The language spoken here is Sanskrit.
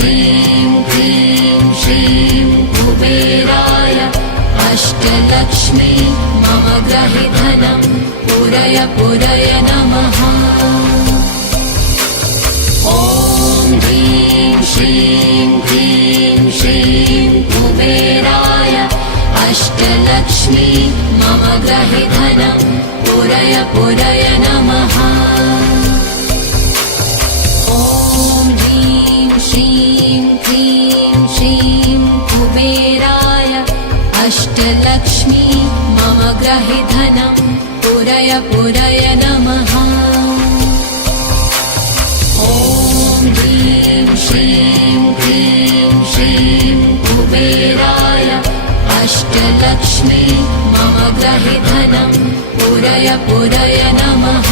श्रीं क्लीं श्रीं कुबेराय अष्टलक्ष्मी मम गृहे धनं पूरय पूरय नमः। ॐ ह्रीं श्रीं क्लीं श्रीं कुबेराय अष्टलक्ष्मी मम गृहे धनं पूरय पूरय नमः। ॐ ह्रीं श्रीं क्लीं श्रीं कुबेराय अष्टलक्ष्मी मम गृहे धनं पूरय पूरय नमः। ॐ ह्रीं श्रीं क्लीं श्रीं कुबेराय अष्टलक्ष्मी मम गृहे धनं पूरय पूरय नमः।